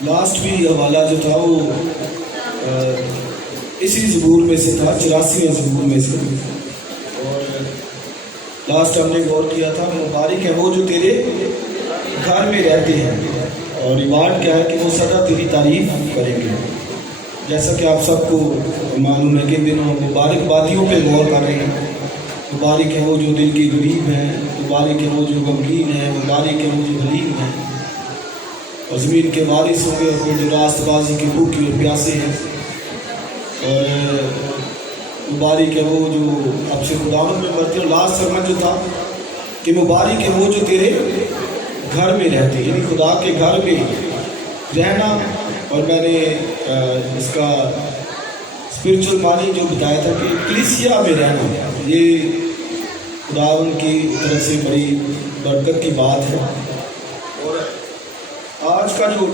Last بھی حوالہ جو تھا وہ اسی زبور میں سے تھا، 84ویں زبور میں سے. اور لاسٹ ہم نے غور کیا تھا مبارک ہے وہ جو تیرے گھر میں رہتے ہیں، اور ریوارڈ کیا ہے کہ وہ سدا تیری تعریف کریں گے. جیسا کہ آپ سب کو معلوم ہے کہ ان دنوں مبارک بادیوں پہ غور کر رہے ہیں. مبارک ہے وہ جو دل کے غریب ہیں، مبارک ہے وہ جو غمگین ہیں، مبارک ہے وہ جو غریب ہیں اور زمین کے وارث ہوں گے، اور وہ جو راست بازی کے بھوکے اور پیاسے ہیں. اور مبارک ہے وہ جو اب سے خداوند میں مرتے ہیں. لاسٹ سرمن جو تھا کہ مبارک ہے وہ جو تیرے گھر میں رہتے ہیں، یعنی خدا کے گھر میں رہنا. اور میں نے اس کا اسپرچل معنی جو بتایا تھا کہ کلیسیا میں رہنا، یہ خداوند کی طرف سے بڑی برکت کی بات ہے. اور آج کا جو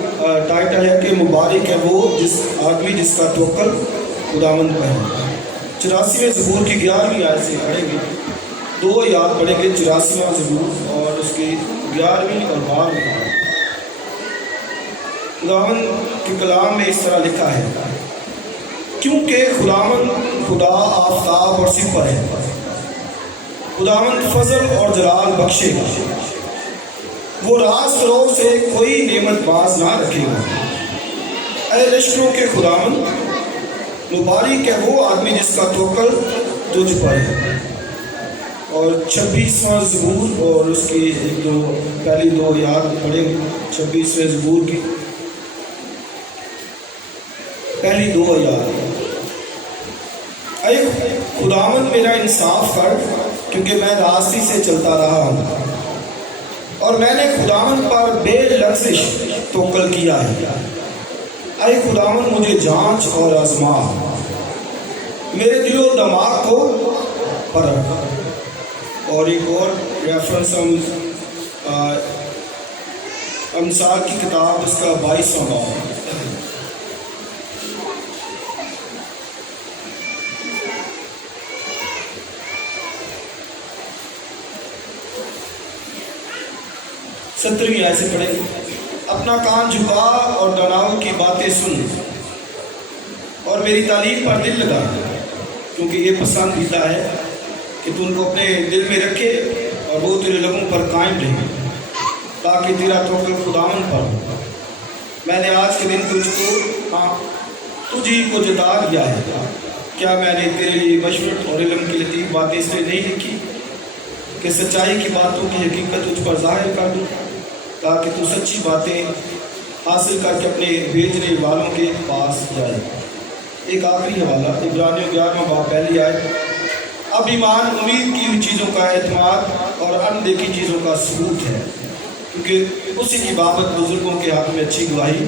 ٹائٹل ہے کہ مبارک ہے وہ آدمی جس کا توکل خداوند پر ہے. 84ویں زبور کی 11ویں آیت سے پڑھیں گے، 2 آیات پڑھیں گے. 84واں زبور اور اس کی 11ویں اور 12ویں آیت. خداوند کے کلام میں اس طرح لکھا ہے، کیونکہ خداوند خدا آفتاب اور سپر ہے، خداوند فضل اور جلال بخشے گا، وہ راز فروغ سے کوئی نعمت باز نہ رکھے گا. اے لشکروں کے خداوند، مبارک ہے وہ آدمی جس کا توکل تجھ پر ہے. اور 26واں زبور اور اس کی پہلی 2 آیات پڑھیں گے. 26ویں زبور کی پہلی 2 آیات. اے خداوند میرا انصاف کر، کیونکہ میں راستی سے چلتا رہا ہوں اور میں نے خداوند پر بے لغزش توکل کیا ہے. اے خداوند مجھے جانچ اور آزما، میرے دل و دماغ کو پرکھ. اور ایک اور ریفرنس ہم امثال کی کتاب اس کا 22واں باب. سترویں آیت سے پڑھیں گے. اپنا کان جھکا اور داناؤں کی باتیں سن اور میری تعریف پر دل لگا، کیونکہ یہ پسندیدہ ہے کہ تو ان کو اپنے دل میں رکھے اور وہ تیرے لبوں پر قائم رہے، تاکہ تیرا توکل خداوند پر ہو. میں نے آج کے دن تجھ ہی کو جتا دیا ہے. کیا میں نے تیرے لیے مشورت اور علم کی لطیف باتیں اس لیے نہیں لکھی کہ سچائی کی باتوں کی حقیقت تجھ پر ظاہر کر دوں، تاکہ تو سچی باتیں حاصل کر کے اپنے بھیجنے والوں کے پاس جائے. ایک آخری حوالہ عبرانیوں 11واں باب پہلی آیت. اب ایمان امید کی ہوئی چیزوں کا اعتماد اور اندیکھی چیزوں کا ثبوت ہے، کیونکہ اسی کی بابت بزرگوں کے حق میں اچھی گواہی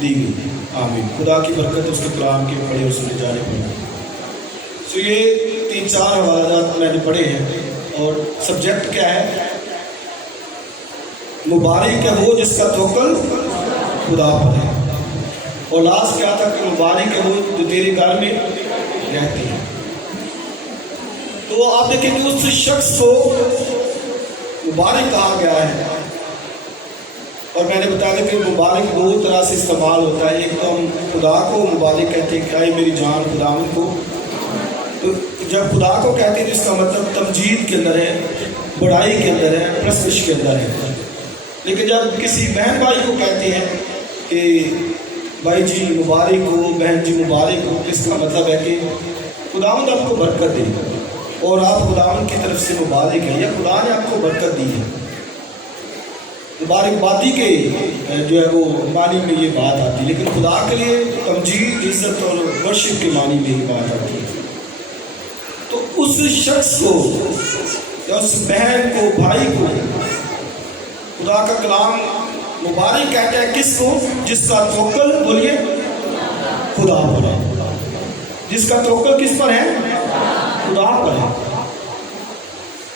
دی گئی. آمین. خدا کی برکت اس کے کلام کے پڑھے اور سنے جانے پر. یہ 3-4 حوالات میں نے پڑھے ہیں. اور سبجیکٹ کیا ہے؟ مبارک ہے وہ جس کا توکل خدا پر ہے. اور لاسٹ کیا تھا کہ مبارک ہے وہ جو تیرے گھر میں رہتی ہے. تو آپ دیکھیں کہ اس شخص کو مبارک کہا گیا ہے. اور میں نے بتایا کہ مبارک 2 طرح سے استعمال ہوتا ہے. ایک تو ہم خدا کو مبارک کہتے ہیں کہ اے میری جان خداوند کو. تو جب خدا کو کہتے ہیں تو اس کا مطلب تمجید کے اندر ہے، بڑائی کے اندر ہے، پرستش کے اندر ہے. لیکن جب کسی بہن بھائی کو کہتے ہیں کہ بھائی جی مبارک ہو، بہن جی مبارک ہو، اس کا مطلب ہے کہ خداوند آپ کو برکت دے اور آپ خداوند کی طرف سے مبارک ہیں، یا خدا نے آپ کو برکت دی ہے. مبارک بادی کے جو ہے وہ معنی میں یہ بات آتی ہے، لیکن خدا کے لیے تمجید، عزت اور ورشپ کے معنی میں یہ بات آتی ہے. تو اس شخص کو یا اس بہن کو، بھائی کو خدا کا کلام مبارک کہتا ہے. کس کو؟ جس کا توکل، بولیے، خدا پر ہے. جس کا توکل کس پر ہے؟ خدا پر ہے.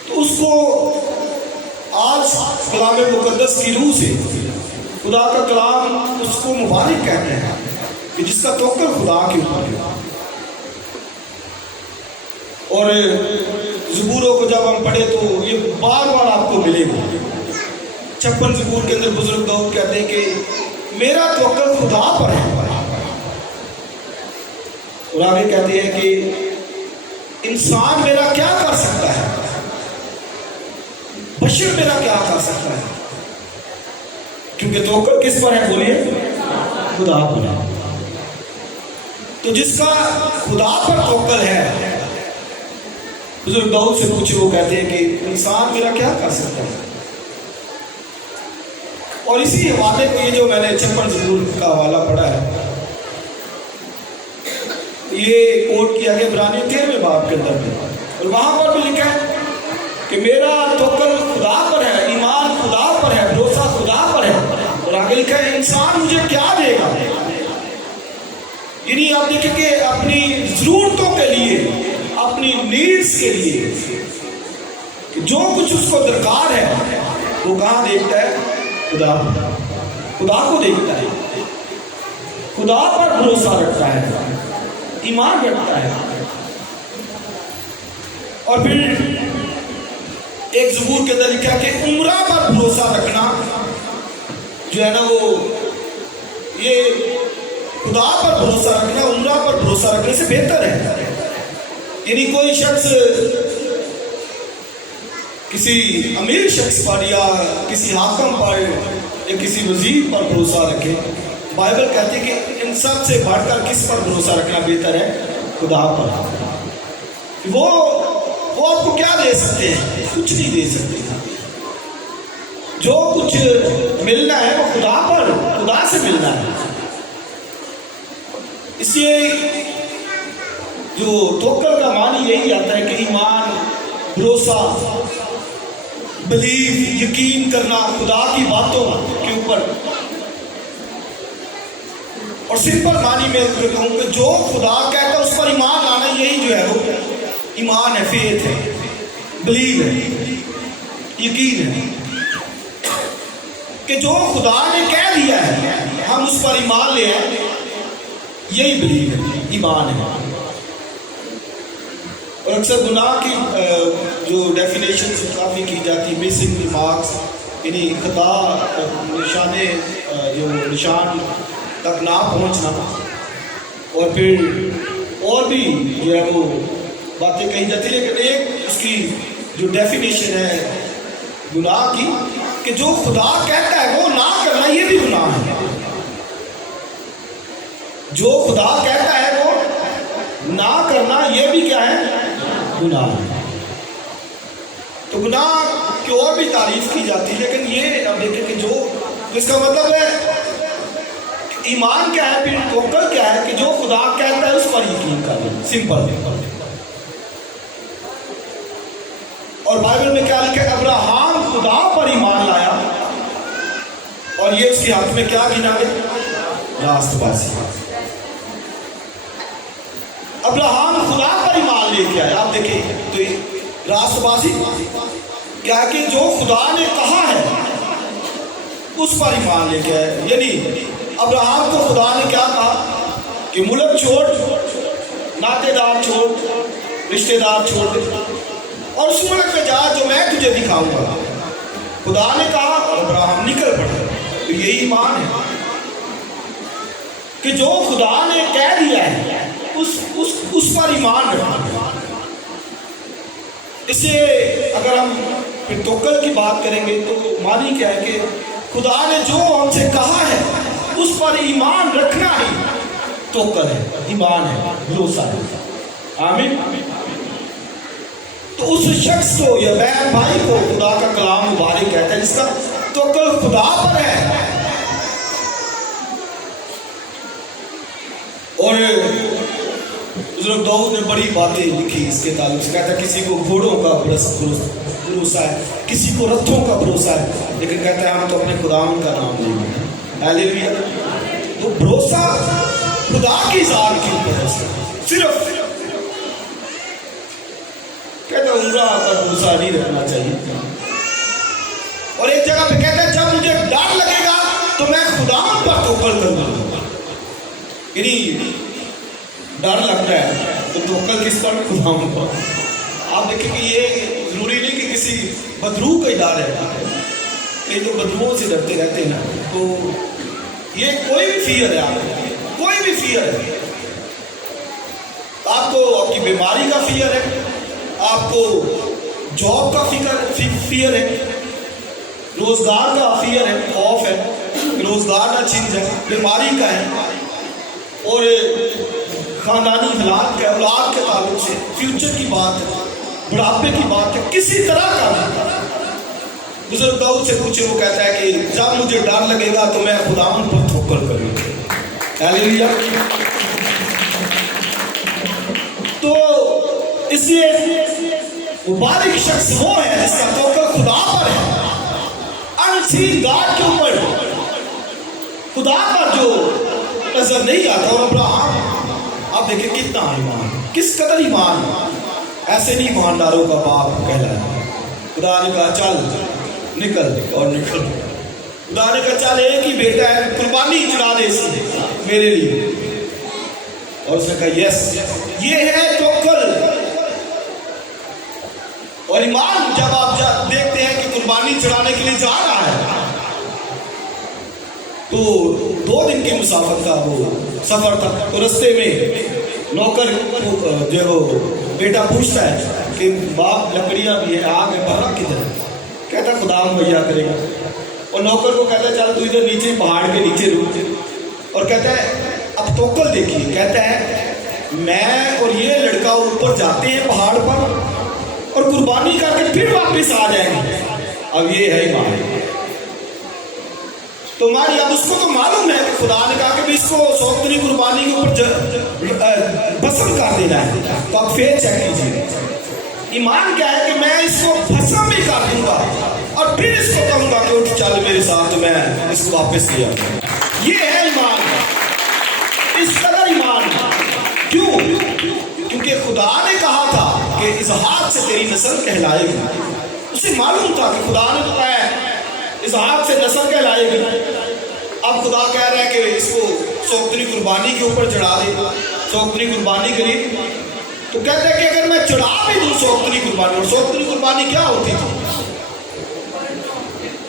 تو اس کو آج کلام مقدس کی روح سے خدا کا کلام اس کو مبارک کہتے ہیں کہ جس کا توکل خدا کے اوپر ہے. اور زبوروں کو جب ہم پڑھے تو یہ بار بار آپ کو ملے گا. 56 زبور کے اندر بزرگ داؤد کہتے ہیں کہ میرا توکل خدا پر ہے. اور آگے کہتے ہیں کہ انسان میرا کیا کر سکتا ہے, بشر میرا کیا کر سکتا ہے, کیونکہ توکل کس پر ہے بولیے, خدا پر ہے. تو جس کا خدا پر توکل ہے, بزرگ داؤد سے پوچھے, وہ کہتے ہیں کہ انسان میرا کیا کر سکتا ہے. اور اسی حوالے کو یہ جو میں نے 56 زبور کا حوالہ پڑھا ہے, یہ کوٹ کیا گیا عبرانیوں 13ویں باب کے اندر میں, اور وہاں پر بھی لکھا ہے کہ میرا توکل خدا پر ہے, ایمان خدا پر ہے, بھروسہ خدا پر ہے. اور آگے لکھا ہے انسان مجھے کیا دے گا. یعنی آپ دیکھیں کہ اپنی ضرورتوں کے لیے, اپنی نیڈز کے لیے, کہ جو کچھ اس کو درکار ہے وہ کہاں دیکھتا ہے, خدا کو دیکھتا ہے, خدا پر بھروسہ رکھتا ہے, ایمان رکھتا ہے. اور پھر ایک زبور کے اندر لکھا کہ عمرہ پر بھروسہ رکھنا جو ہے نا, وہ یہ خدا پر بھروسہ رکھنا عمرہ پر بھروسہ رکھنے سے بہتر ہے. یعنی کوئی شخص کسی امیر شخص پر یا کسی حاکم پر یا کسی وزیر پر بھروسہ رکھے, بائبل کہتی ہے کہ ان سب سے بڑھ کر کس پر بھروسہ رکھنا بہتر ہے, خدا پر. وہ آپ کو کیا دے سکتے ہیں, کچھ نہیں دے سکتے. جو کچھ ملنا ہے وہ خدا سے ملنا ہے. اس لیے جو توکل کا معنی یہی آتا ہے کہ ایمان, بھروسہ, بلیو, یقین کرنا خدا کی باتوں کے اوپر. اور سمپل معنی میں کہوں کہ جو خدا کہتا ہے اس پر ایمان لانا, یہی جو ہے وہ ایمان ہے, فیتھ ہے, بلیو ہے, یقین ہے. کہ جو خدا نے کہہ دیا ہے ہم اس پر ایمان لے آئیں, یہی بلیو ہے, ایمان ہے. اور اکثر گناہ کی جو ڈیفینیشن کافی کی جاتی, مسنگ ریمارکس, یعنی خطا, نشانے جو نشان تک نہ پہنچنا, اور پھر اور بھی جو ہے وہ باتیں کہی جاتی. لیکن ایک اس کی جو ڈیفینیشن ہے گناہ کی, کہ جو خدا کہتا ہے وہ نہ کرنا, یہ بھی گناہ ہے. جو خدا کہتا ہے وہ نہ کرنا, یہ بھی کیا ہے, گناہ ہے. تو گناہ کی اور بھی تعریف کی جاتی ہے, لیکن یہ اب دیکھیں کہ جو اس کا مطلب ہے ایمان کیا ہے, پھر توکل کیا ہے, کہ جو خدا کہتا ہے اس پر یقین کرنا, سمپل. اور بائبل میں کیا لکھا ہے, ابراہام خدا پر ایمان لایا اور یہ اس کے ہاتھ میں کیا گنا گیا, راست بازی. ابراہام خدا پر ایمان لے کے آیا. آپ دیکھیں تو راست بازی کیا ہے, کہ جو خدا نے کہا ہے اس پر ایمان لے کے آیا. یعنی ابراہام کو خدا نے کیا کہا کہ ملک چھوڑ, ناطے دار چھوڑ, رشتے دار چھوڑ دے, اور اس ملک میں جا جو میں تجھے دکھاؤں گا. خدا نے کہا اور ابراہم نکل پڑا. تو یہی ایمان ہے کہ جو خدا نے کہہ دیا ہے اس پر ایمان رکھنا. اس سے اگر ہم پھر توکل کی بات کریں گے تو معنی کیا ہے, کہ خدا نے جو ہم سے کہا ہے اس پر ایمان رکھنا ہی توکل ہے, ایمان ہے, بھروسہ ہے. آمین. تو اس شخص کو یا بہن بھائی کو خدا کا کلام مبارک کہتا ہے جس کا توکل خدا پر ہے. اور بزرگ داؤد نے بڑی باتیں لکھی اس کے تعلق سے. کہتا ہے کسی کو گھوڑوں کا بھروسہ ہے, کسی کو رتھوں کا بھروسہ ہے, لیکن کہتا ہے ہم تو اپنے خدا کا نام لیں گے. ہاللیلویا. تو بھروسہ خدا کی ذات کے اوپر صرف کہتا ہے عمرہ پر بھروسہ نہیں رکھنا چاہیے. اور ایک جگہ پہ کہتا ہے جب مجھے ڈر لگے گا تو میں خدا پر توکل کروں گا. یعنی ڈر لگتا ہے تو توکل کس پر, خدا پر. آپ دیکھیں کہ یہ ضروری نہیں کہ کسی بدروح کا ہی ڈر ہے. کئی تو بدروحوں سے ڈرتے رہتے ہیں, تو یہ کوئی بھی فیئر ہے آپ کو، کوئی بھی فیئر ہے، آپ کو آپ کی بیماری کا فیئر ہے، آپ کو جاب کا فیئر ہے، روزگار کا فیئر ہے، خوف ہے، روزگار نہ چھن جائے، بیماری کا ہے، اور خاندانی حالات کا، اولاد کے تعلق سے، فیوچر کی بات ہے، بڑھاپے کی بات ہے، کسی طرح کا بھی۔ بزرگ داؤد سے پوچھے، وہ کہتا ہے کہ جب مجھے ڈر لگے گا تو میں خداوند پر توکل کروں گا۔ ہیلیلویا۔ تو اس لیے مبارک شخص وہ ہے جس کا توکل خدا پر ہے، انسین گاڈ کے اوپر، خدا پر جو نظر نہیں آتا۔ اور ابراہیم، آپ دیکھیں کتنا ایمان، کس قدر ایمان، ایسے نہیں ایمانداروں کا باپ کہلایا۔ خدا نے کہا چل نکل، اور نکل۔ خدا نے کہا چل ایک ہی بیٹا ہے، قربانی چڑھا دے اس میرے لیے، اور اس نے کہا یس۔ یہ ہے توکل اور ایمان۔ جب آپ دیکھتے ہیں کہ قربانی چڑھانے کے لیے جا رہا ہے تو 2 دن کے مسافت کا وہ سفر تھا، تو رستے میں نوکر جو بیٹا پوچھتا ہے کہ باپ لکڑیاں بھی ہیں، آگ ہے، بہرا کدھر ہے؟ کہتا ہے خدا مہیا کرے گا۔ اور نوکر کو کہتا ہے چل تو ادھر نیچے پہاڑ کے نیچے رک، اور کہتا ہے اب توکل دیکھیے، کہتا ہے میں اور یہ لڑکا اوپر جاتے ہیں پہاڑ پر اور قربانی کر کے پھر واپس آ جائیں گے۔ اب یہ ہے ایمان۔ تو ہماری اب اس کو تو معلوم ہے کہ خدا نے کہا کہ اس کو سوگندری قربانی کے اوپر بسم کر دینا ہے، تو آپ پھر چیک کیجیے ایمان کیا ہے کہ میں اس کو بسم بھی کر دوں گا اور پھر اس کو کہوں گا کہ اٹھ چل میرے ساتھ، تو میں اس کو واپس لے آؤں گا۔ یہ ہے ایمان، اس قدر ایمان۔ کیوں؟ کیونکہ خدا نے کہا تھا کہ اسحاق سے تیری نسل کہلائے گی۔ اسے معلوم تھا کہ خدا نے تو کہا ہے اسحاق سے نسل کہلائے گی۔ اب خدا کہہ رہا ہے کہ اس کو سوگندری قربانی کے اوپر چڑھا دے، سوگندری قربانی کری۔ تو کہتے ہیں کہ اگر میں چڑھا بھی دوں سوگندری قربانی، اور سوگندری قربانی کیا ہوتی تھی؟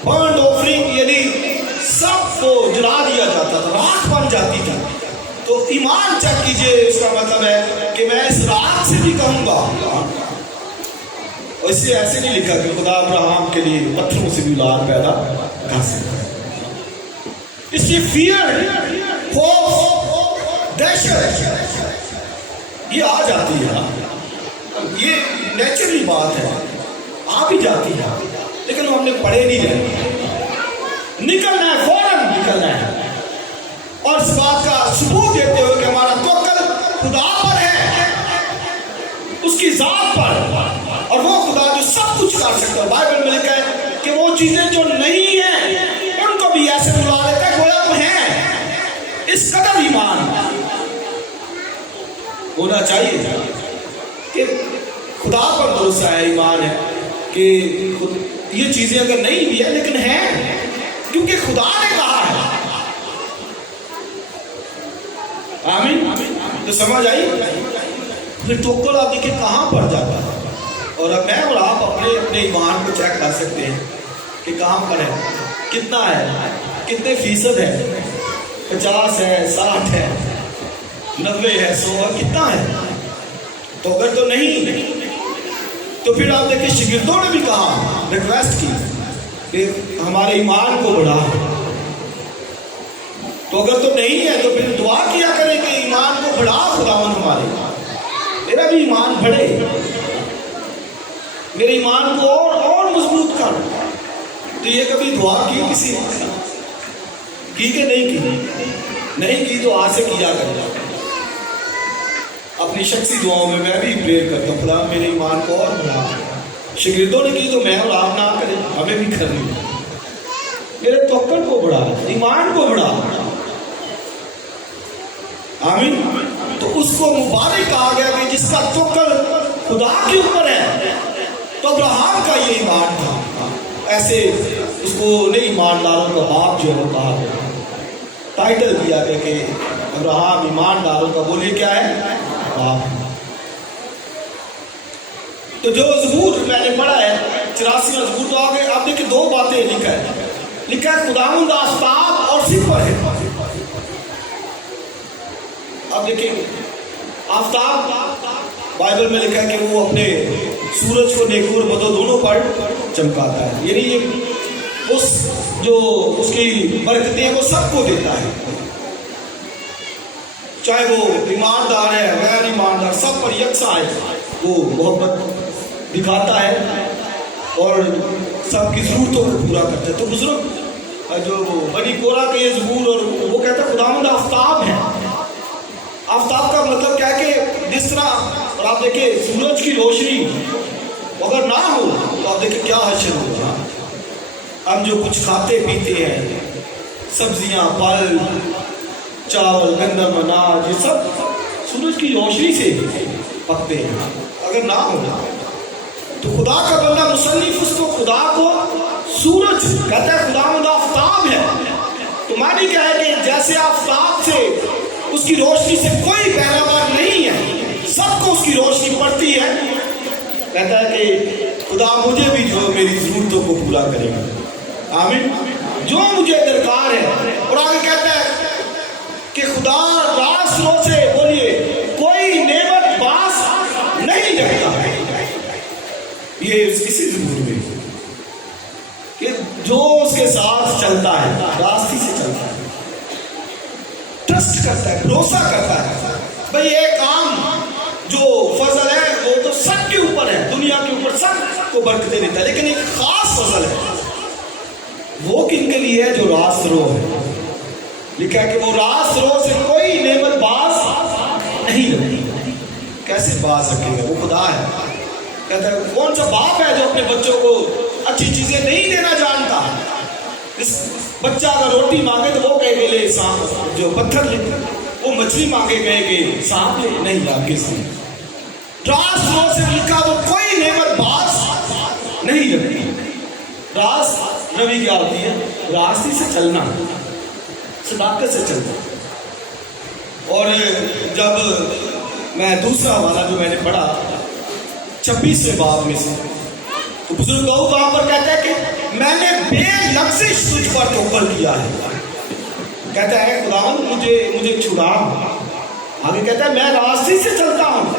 برنٹ آفرنگ، یعنی سب کو جلا دیا جاتا تھا، راکھ بن جاتی تھی۔ تو ایمان چیک کیجئے، اس کا مطلب ہے کہ میں اس راکھ سے بھی کہوں گا۔ اور اس سے ایسے نہیں لکھا کہ خدا ابراہیم کے لیے پتھروں سے بھی اولاد پیدا کر سکتا ہے۔ اس لیے فیئر، خوف، دہشت یہ آ جاتی ہے، یہ نیچرلی بات ہے، آ بھی جاتی ہے، لیکن ہم نے پڑھے نہیں رہے۔ نکلنا ہے، فوراً نکلنا ہے، اور اس بات کا ثبوت دیتے ہوئے کہ ہمارا توکل خدا پر ہے، اس کی ذات پر، اور وہ خدا جو سب کچھ کر سکتا ہے۔ بائبل میں لکھا ہے کہ وہ چیزیں جو نہیں ہیں ان کو بھی ایسے بلا لیتا ہے گویا وہ ہیں۔ اس قدر ایمان ہونا چاہیے کہ خدا پر بھروسہ ہے، ایمان ہے کہ یہ چیزیں اگر نہیں بھی ہیں لیکن ہیں کیونکہ خدا نے کہا ہے۔ آمین۔ تو سمجھ آئی؟ پھر توکل آپ دیکھیں کہاں پر جاتا ہے، اور اب میں اور آپ اپنے ایمان کو چیک کر سکتے ہیں کہ کہاں پر ہے، کتنا ہے، کتنے فیصد ہے، 50 ہے، 60 ہے، 90 ہے، 100 ہے، کتنا ہے؟ تو اگر تو نہیں تو پھر آپ دیکھیں شاگردوں نے بھی کہا، ریکویسٹ کی کہ ہمارے ایمان کو بڑھا۔ تو اگر تو نہیں ہے تو پھر دعا کیا کریں کہ ایمان کو بڑھا خداوند ہمارے، میرا بھی ایمان بڑھے، میرے ایمان کو اور مضبوط کر۔ تو یہ کبھی دعا کی کسی نے کی کہ نہیں کی؟ نہیں کی تو آج سے کیا کرتا۔ اپنی شخصی دعاؤں میں بھی پریئر کرتا ہوں، خدا میرے ایمان کو اور بڑھا۔ شاگردوں نے کی تو میں اور آپ نہ کریں، ہمیں بھی کرنی ہے۔ میرے توکل کو بڑھا، ایمان کو بڑھا۔ آمین۔ تو اس کو مبارک کہا گیا کہ جس کا توکل خدا کے اوپر ہے۔ تو ابراہیم کا یہ ایمان تھا، ایسے اس کو نہیں ایمانداروں کا باپ جو ہے کہا گیا، ٹائٹل دیا گیا کہ ابراہیم ایمانداروں کا، بولیے کیا ہے، باپ۔ تو جو زبور میں نے پڑھا ہے 84واں زبور، تو آگے آپ دیکھیں 2 باتیں لکھا ہے خداوند آفتاب اور سپر ہے، اب دیکھیں آفتاب بائبل میں لکھا ہے کہ وہ اپنے سورج کو نیکی اور بدو دونوں پر چمکاتا ہے، یعنی یہ اس کی برکتیں وہ سب کو دیتا ہے، چاہے وہ ایماندار ہے غیر ایماندار سب پر یکساں ہے، وہ محبت دکھاتا ہے اور سب کی ضرورتوں کو پورا کرتا ہے۔ تو بزرگ جو بنی کورہ کے یہ ظہور، اور وہ کہتا ہے خداوند آفتاب ہے۔ آفتاب کا مطلب کیا ہے کہ جس طرح، اور آپ دیکھیں سورج کی روشنی اگر نہ ہو تو آپ دیکھیں کیا حشر ہوگا۔ ہم جو کچھ کھاتے پیتے ہیں، سبزیاں، پھل، چاول، گندم، اناج، یہ سب سورج کی روشنی سے پکتے ہیں۔ اگر نہ ہونا تو خدا کا بندہ مصنف اس کو خدا کو سورج کہتا ہے، خداوند آفتاب ہے۔ تو معنی کیا ہے کہ جیسے آفتاب سے اس کی روشنی سے کوئی پیروار نہیں ہے، سب کو اس کی روشنی پڑتی ہے، کہتا ہے کہ خدا مجھے بھی جو میری ضرورتوں کو پورا کرے گا، آمین، جو مجھے درکار ہے۔ اور آگے کہتا ہے کہ خدا راست رو سے بولیے کوئی نعمت باس نہیں رکھتا ہے۔ یہ اسی ضرور میں کہ جو اس کے ساتھ چلتا ہے راستی سے چلتا ہے، ٹرسٹ کرتا ہے، بھروسہ کرتا ہے۔ بھئی یہ کام جو فضل ہے وہ تو سب کے اوپر ہے، دنیا کے اوپر سب کو برکتیں دیتا ہے، لیکن ایک خاص فضل ہے، وہ کن کے لیے ہے؟ جو راست رو ہے۔ لکھا ہے کہ وہ راست رو سے کوئی نعمت باز نہیں رکھتی۔ کیسے باز رکھے گا؟ وہ خدا ہے۔ کہتا ہے کون سا باپ ہے جو اپنے بچوں کو اچھی چیزیں نہیں دینا جانتا؟ اس بچہ اگر روٹی مانگے تو وہ کہے گے لے سانپ، جو پتھر لے، وہ مچھلی مانگے کہے گے سانپ لے، نہیں آپ کے ساتھ۔ راست رو سے لکھا وہ کوئی نعمت باز نہیں رکھتی۔ راست روی کیا ہوتی ہے؟ راستی سے چلنا، صداقت سے چلنا۔ اور جب میں دوسرا والا جو میں نے پڑھا 26ویں باب میں سے، تو بزرگ داؤد وہاں پر کہتا ہے کہ میں نے بے لغزش تجھ پر توکل کیا ہے۔ کہتا ہے خداوند مجھے چھڑا۔ آگے کہتا ہے میں راستے سے چلتا ہوں،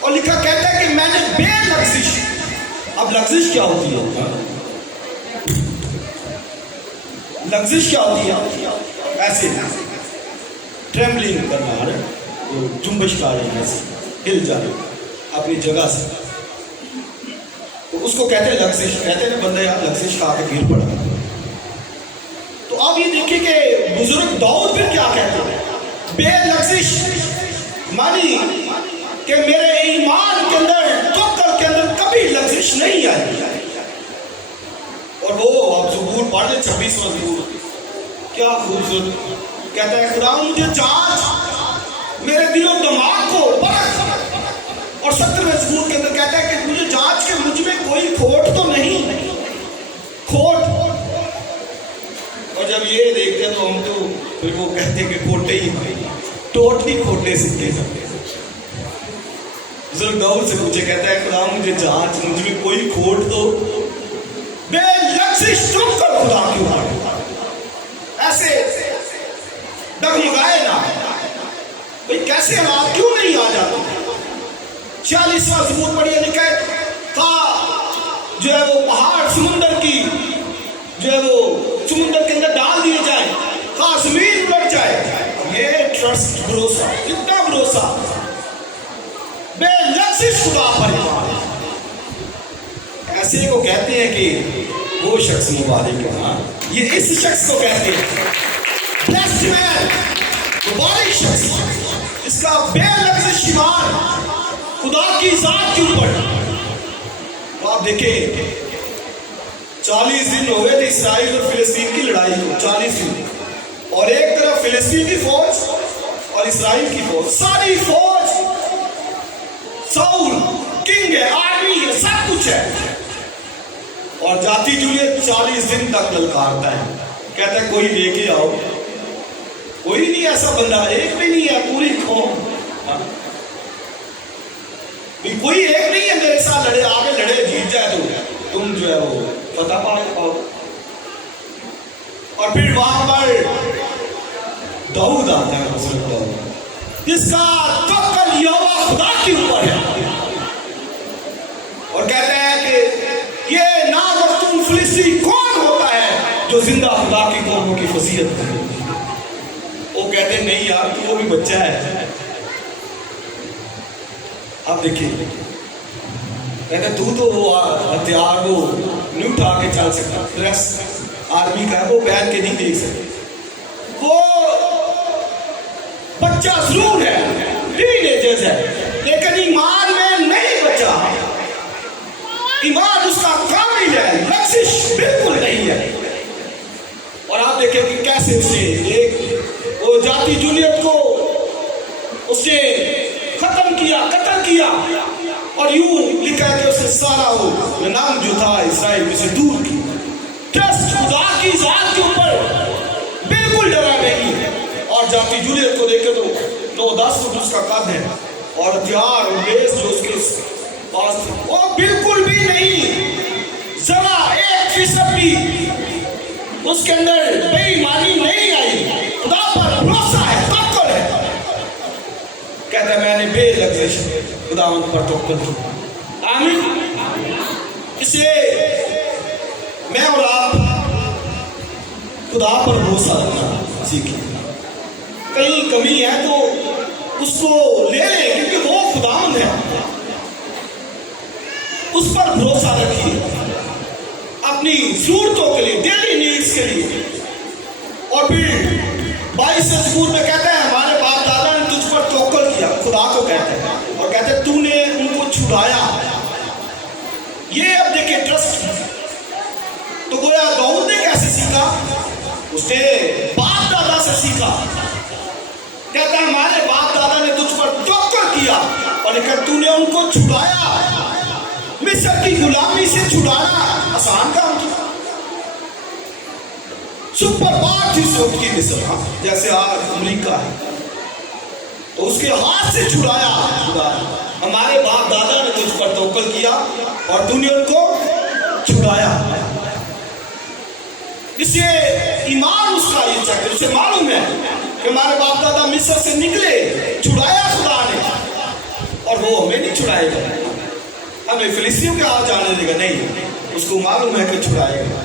اور لکھا کہتا ہے کہ میں نے بے لغزش۔ اب لغزش کیا ہوتی ہے؟ لغزش کیا ہوتی ہے؟ ایسے ٹریمبلنگ کرنا، جنبش کا رہی ہے، ہل جانا اپنی جگہ سے، تو اس کو کہتے ہیں لغزش۔ کہتے ہیں بندہ یار لغزش کا آگے گر پڑا۔ تو اب یہ دیکھیں کہ بزرگ داؤد پھر کیا کہتے ہیں؟ بے لغزش مانی کہ میرے ایمان کے اندر، توکل کے اندر کبھی لغزش نہیں آئی۔ اور وہ آپ زبور پڑھ لیں 26واں زبور، کیا خوبصورت کہتا ہے خدا مجھے جانچ میرے دل و دماغ کو پرکھ۔ اور 70ویں زبور کے اندر کہتا ہے کہ مجھے جانچ کے مجھ میں کوئی کھوٹ تو نہیں، کھوٹ۔ اور جب یہ دیکھتے ہیں تو ہم تو پھر وہ کہتے ہیں کہ کھوٹے ہی ٹوٹلی کھوٹے سکتے ہیں۔ بزرگ داؤد سے پوچھے، کہتا ہے خدا مجھے جانچ مجھ میں کوئی کھوٹ تو، بے لغزش تم کر خدا کیوں ایسے ڈگمگائے نہ؟ بھئی کیسے حالات کیوں نہیں آ جاتے؟ 46واں زبور پڑھیے، لکھا ہے جو ہے وہ پہاڑ سمندر کی جو ہے وہ سمندر کے اندر ڈال دیے جائیں، زمین الٹ جائے، یہ ٹرسٹ، بھروسہ، کتنا بھروسہ، بے لغزش خدا پر ایمان۔ ایسے کو کہتے ہیں کہ وہ شخص مبارک ہے، یہ اس شخص کو کہتے ہیں blessed man، مبارک شخص، اس کا بے لغزش ایمان خدا کی ذات کے اوپر۔ تو آپ دیکھیں 40 دن ہو گئے تھے اسرائیل اور فلسطین کی لڑائی کو، 40 دن، اور ایک طرف فلسطین کی فوج اور اسرائیل کی فوج، ساری فوج، ساؤل کنگ ہے، آرمی ہے، سب کچھ ہے، اور جاتی جولیت 40 دن تک للکارتا ہے، کہتا ہے کوئی لے کے آؤ، کوئی نہیں ایسا بندہ، ایک بھی نہیں ہے پوری قوم، کوئی ایک نہیں ہے میرے ساتھ لڑے، آگے لڑے، جیت جائے تو تم جو ہے وہ فتح پاؤ۔ اور پھر وہاں پر داؤد آتا ہے، حضرت داؤد جس کا توکل یہوہ خدا کے اوپر ہے، اور کہتے ہیں کہ یہ نامفتون فلسطینی کون ہوتا ہے جو زندہ خدا کی قوموں کی فضیلت کرے؟ وہ کہتے ہیں نہیں یار تو وہ بھی بچہ ہے۔ اب دیکھیں کہتے ہیں تو وہ ہتھیار وہ نہیں اٹھا کے چل سکتا، ڈریس آدمی کا ہے وہ پہن کے نہیں دیکھ سکتے، وہ بچہ ضرور ہے، ٹین ایجرز ہے، لیکن ایمان میں نہیں بچا، ایمان اس کا کامل ہے، لغزش بالکل نہیں ہے۔ اور آپ دیکھیں کہ کیسے اسے ایک وہ جاتی جولیت کو اس نے ختم کیا، قتل کیا، اور یوں لکھا ہے کہ اس نے سارا وہ نام جو تھا اسرائیل میں سے دور کی۔ ٹرسٹ خدا کی ذات کے اوپر بالکل ڈرا نہیں ہے، اور جاتی جولیت کو دیکھے تو 9-10 فٹ اس کا قد ہے، اور ہتھیار اور بیس جو اس کے پاس تھے وہ بالکل بھی نہیں، ذرا 1% بھی اس کے اندر بے ایمانی نہیں آئی، خدا پر بھروسہ ہے، توکل ہے۔ کہتا ہے میں نے بے لغزش خداوند پر توکل کیا۔ آمین۔ اس لیے میں اور آپ خدا پر بھروسہ رکھنا سیکھیں، کہیں کمی ہے تو اس کو لے لیں کیونکہ وہ خداوند ہے، اس پر بھروسہ رکھیے اپنی ضرورتوں کے لیے، ڈیلی نیڈز کے لیے۔ اور پھر 22 زبور میں کہتا ہے ہمارے باپ دادا نے تجھ پر توکل کیا، خدا کو کہتے ہیں، اور کہتے ہیں تو نے ان کو چھڑایا۔ یہ اب دیکھیں ٹرسٹ، تو گویا داؤد نے کیسے سیکھا؟ اس نے باپ دادا سے سیکھا۔ کہتا ہے ہمارے باپ دادا نے تجھ پر توکل کیا، اور لیکن تو نے ان کو چھڑایا۔ مصر کی غلامی سے چھڑانا آسان کام تھا، سپر پاور تھی اس وقت کی مصر، جیسے آج امریکہ ہے، تو اس کے ہاتھ سے چھڑایا خدا۔ ہمارے باپ دادا نے تجھ پر توکل کیا اور تو نے ان کو چھڑایا۔ اس لیے ایمان اس کا یہ چاہتے، اسے معلوم ہے کہ ہمارے باپ دادا مصر سے نکلے، چھڑایا خدا نے، اور وہ ہمیں نہیں چھڑائے گا، ہمیں فلسطینیوں کے ہاتھ جانے دے گا نہیں، اس کو معلوم ہے کہ چھڑائے گا۔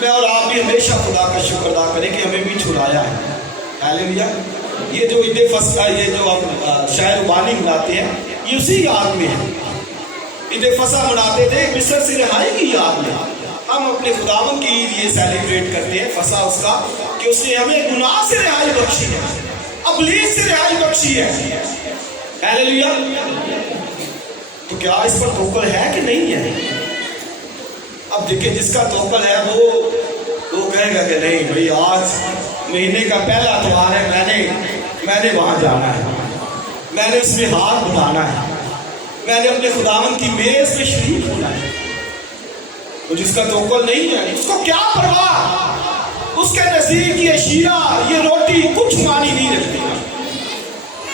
میں اور آپ بھی ہمیشہ خدا کا شکر ادا کریں کہ ہمیں بھی چھڑایا ہے۔ ہاللیلویا۔ یہ جو عید فصح، یہ جو ہم شاعر و بانی مناتے ہیں، یہ اسی یاد میں ہے۔ عید فصح مناتے تھے مصر سے رہائی کی یاد میں، ہم اپنے خداوند کی عید یہ سیلیبریٹ کرتے ہیں، فصح اس کا کہ اس نے ہمیں گناہ سے رہائی بخشی ہے، ابلیس سے رہائی بخشی ہے۔ ہاللیلویا۔ تو کیا اس پر توکل ہے کہ نہیں ہے؟ اب دیکھیں جس کا توکل ہے وہ کہے گا کہ نہیں بھائی آج مہینے کا پہلا تہوار ہے، میں نے وہاں جانا ہے، میں نے اس میں ہاتھ بڑھانا ہے، میں نے اپنے خداوند کی میز میں شریک ہونا ہے۔ تو جس کا توکل نہیں ہے اس کو کیا پرواہ، اس کے نزدیک یہ شیرہ یہ روٹی کچھ معنی نہیں رکھتی،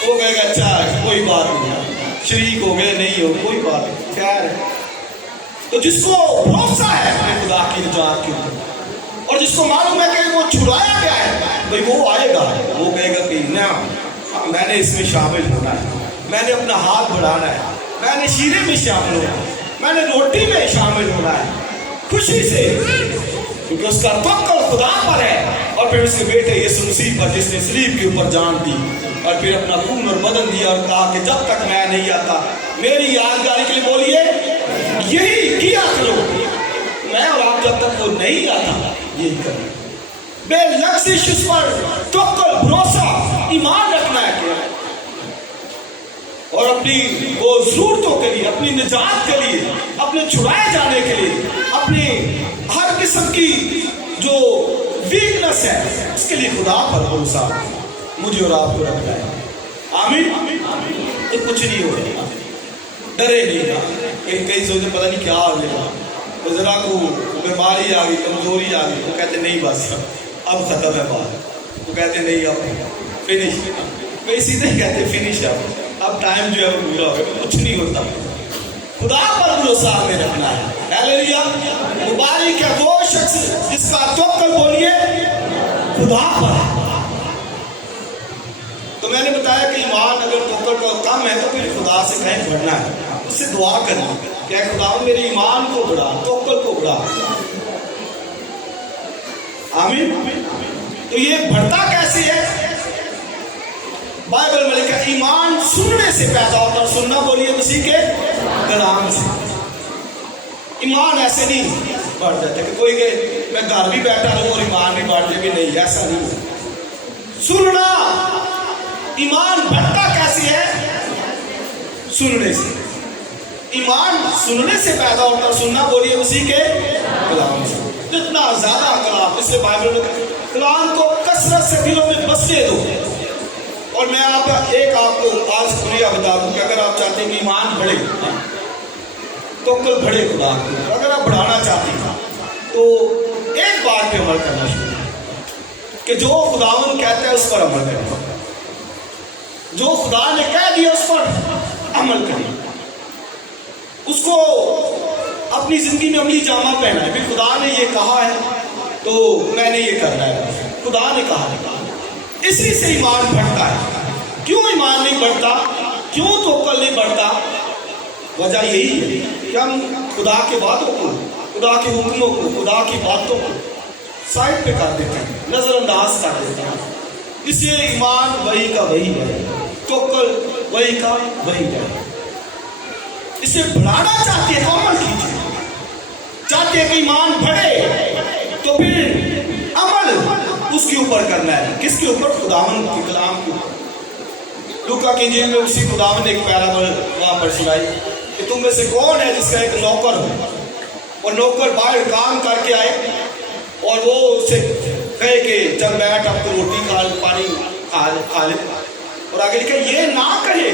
وہ کہے گا اچھا کوئی بات نہیں، شریک ہو گئے نہیں ہو کوئی بات نہیں، خیر ہے۔ تو جس کو بھروسہ ہے اپنے خدا کی نجات کے اوپر، اور جس کو معلوم ہے کہ وہ چھڑایا گیا ہے، بھائی وہ آئے گا، وہ کہے گا کہ نہ میں نے اس میں شامل ہونا ہے، میں نے اپنا ہاتھ بڑھانا ہے، میں نے شیرے میں شامل ہونا ہے، میں نے روٹی میں شامل ہونا ہے، خوشی سے، کیونکہ اس کا توکل خدا پر ہے، اور پھر اس کے بیٹے یسوع مسیح پر جس نے صلیب کے اوپر جان دی، اور پھر اپنا خون اور بدن دیا اور کہا کہ جب تک میں نہیں آتا میری یادگاری کے لیے بولیے یہی کیا کرو، میں اور آپ جب تک وہ نہیں آتا یہی کریں، بے لغزش اس پر توکل بھروسہ ایمان رکھنا ہے کیا، اور اپنی وہ ضرورتوں کے لیے، اپنی نجات کے لیے، اپنے چھڑائے جانے کے لیے، اپنی ہر قسم کی جو ویکنس ہے اس کے لیے خدا پر بھروسہ مجھے اور آپ کو رکھنا ہے۔ آمین۔ تو کچھ نہیں ہو رہا، ڈرے نہیں، کئی سوچتے پتہ نہیں کیا ہو گیا، تو ذرا کو بیماری آ گئی، کمزوری آ گئی، وہ کہتے نہیں بس اب ختم ہے بات، وہ کہتے نہیں اب فنش، کئی سیدھے کہتے فنش اب ٹائم جو ہے وہ پورا ہو گیا، کچھ نہیں ہوتا۔ خدا پر بھروسہ ہمیں رکھنا ہے۔ ہاللیلویا۔ مبارک ہے وہ شخص جس کا توکل بولیے خدا پر۔ تو میں نے بتایا کہ ایمان کو کم ہے تو پھر خدا سے کہیں بڑھنا ہے، اس سے دعا کرنا کہ اے خدا میرے ایمان کو بڑھا، توکل کو بڑھا۔ آمین۔ تو یہ بڑھتا کیسے ہے؟ بائبل میں لکھا ایمان سننے سے پیدا ہوتا، اور سننا بولیے مسیح کے کلام سے۔ ایمان ایسے نہیں بڑھ جاتا کہ کوئی کہ میں گھر بھی بیٹھا ہوں اور ایمان بھی بڑھ جائے، بھی نہیں، ایسا نہیں۔ سننا، ایمان بڑھتا کیسے ہے؟ سننے سے۔ ایمان سننے سے پیدا ہوتا ہے، سننا بولیے مسیح کے کلام سے۔ جتنا زیادہ کلام، اس لیے بائبل میں کلام کو کثرت سے دلوں میں بسنے دو۔ اور میں آپ کو آج خلیہ بتا دوں کہ اگر آپ چاہتے ہیں کہ ایمان بڑھے، توکل بڑھے خدا کی، اگر آپ بڑھانا چاہتے ہیں تو ایک بات پہ عمل کرنا شروع کہ جو خداوند کہتا ہے اس پر عمل کرنا، جو خدا نے کہہ دیا اس پر عمل کرنا، اس کو اپنی زندگی میں عملی جامہ پہنا ہے۔ پھر خدا نے یہ کہا ہے تو میں نے یہ کرنا ہے، خدا نے کہا ہے۔ اسی سے ایمان بڑھتا ہے۔ کیوں ایمان نہیں بڑھتا؟ کیوں توکل نہیں بڑھتا؟ وجہ یہی ہے کہ ہم خدا کے وعدوں کو، خدا کے حکموں کو، خدا کی باتوں کو سائڈ پہ کر دیتے ہیں، نظر انداز کر دیتے ہیں۔ اس لیے ایمان وہی کا وہی ہے، توکل وہی کا وہی ہے۔ اسے بڑھانا چاہتے ہیں تو عمل کیجیے، چاہتے ہیں کہ ایمان بڑھے تو پھر عمل اس کے اوپر کرنا ہے۔ کس کے اوپر؟ خداوند کے کلام کے اوپر۔ لوکا کی انجیل میں اسی خداوند نے ایک پیرابل وہاں پر سنائی کہ تم میں سے کون ہے جس کا ایک نوکر ہو، اور نوکر باہر کام کر کے آئے اور وہ اسے کہے کہ چل بیٹھ اب تو روٹی کھا، پانی کھا لے، اور آگے لکھا یہ نہ کہے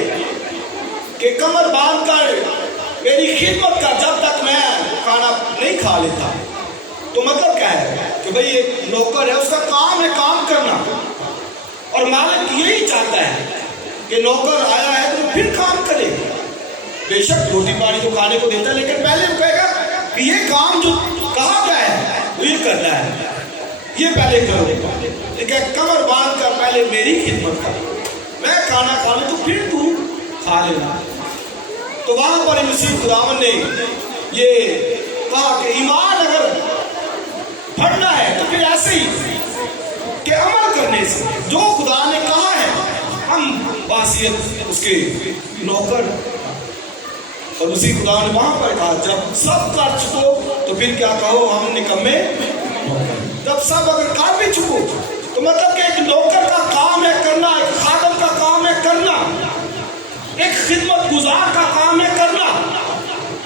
کہ کمر باندھ کر میری خدمت کا جب تک میں کھانا نہیں کھا لیتا۔ تو مطلب کیا ہے کہ بھئی ایک نوکر ہے، اس کا کام ہے کام کرنا، اور مالک یہی چاہتا ہے کہ نوکر آیا ہے تو پھر کام کرے۔ بے شک روٹی پانی تو کھانے کو دیتا ہے، لیکن پہلے وہ کہے گا کہ یہ کام جو کہا گیا ہے وہ یہ کرنا ہے، یہ پہلے کرو، لیکن کمر باندھ کر پہلے میری خدمت کر، میں کھانا کھا لوں تو پھر تو کھا لینا۔ تو وہاں پر مسیح خداوند نے یہ کہا کہ ایمان اگر بڑھنا ہے تو پھر ایسے ہی کہ عمل کرنے سے، جو خدا نے کہا ہے ہم بحیثیت اس کے نوکر۔ اور اسی خدا نے وہاں پر کہا جب سب کر چکو تو پھر کیا کہو ہم نکمے نوکر۔ جب سب اگر کر بھی چکو تو مطلب کہ ایک نوکر کا کام ہے کرنا، ایک خادم کا کام ہے کرنا، ایک خدمت گزار کا کام ہے کرنا۔